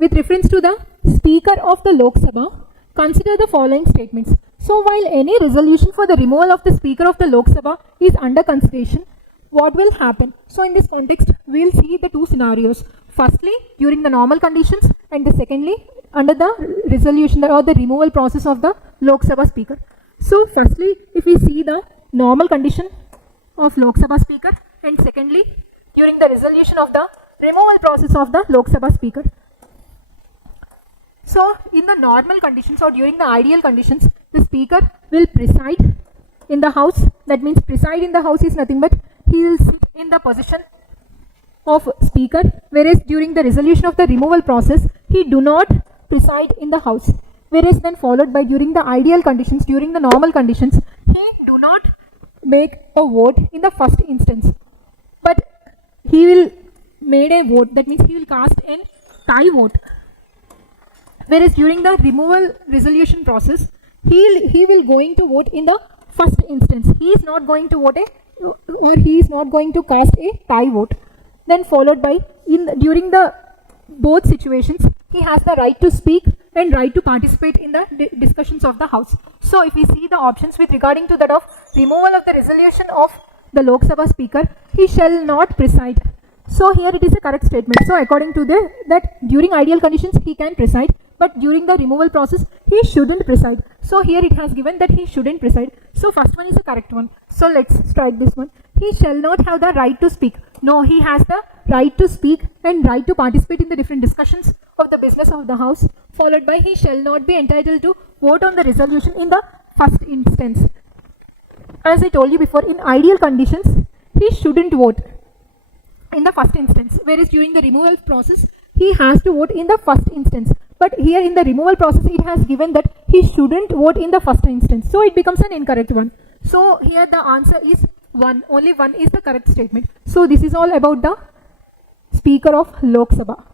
with reference to the Speaker of the Lok Sabha, consider the following statements. So while any resolution for the removal of the Speaker of the Lok Sabha is under consideration, what will happen? So in this context, we will see the two scenarios. Firstly, during the normal conditions, and the secondly, under the resolution or the removal process of the Lok Sabha Speaker. So firstly, if we see the normal condition of Lok Sabha Speaker, and secondly, during the resolution of the removal process of the Lok Sabha Speaker. So in the normal conditions or during the ideal conditions, the Speaker will preside in the House. That means preside in the House is nothing but he will sit in the position of Speaker, whereas during the resolution of the removal process, he do not preside in the House. Whereas then followed by during the ideal conditions, during the normal conditions, he do not make a vote in the first instance, but he will made a vote. That means he will cast a tie vote. Whereas during the removal resolution process, he will going to vote in the first instance. He is not going to vote he is not going to cast a tie vote. Then followed by during the both situations, he has the right to speak and right to participate in the discussions of the House. So if we see the options with regarding to that of removal of the resolution of the Lok Sabha Speaker, he shall not preside. So here it is a correct statement. So according to that during ideal conditions he can preside, but during the removal process he shouldn't preside. So here it has given that he shouldn't preside. So first one is the correct one. So let's strike this one. He shall not have the right to speak. No, he has the right to speak and right to participate in the different discussions of the business of the House. Followed by he shall not be entitled to vote on the resolution in the first instance. As I told you before, in ideal conditions he shouldn't vote in the first instance, whereas during the removal process he has to vote in the first instance. But here in the removal process it has given that he shouldn't vote in the first instance, so it becomes an incorrect one. So here the answer is 1. Only 1 is the correct statement. So this is all about the Speaker of Lok Sabha.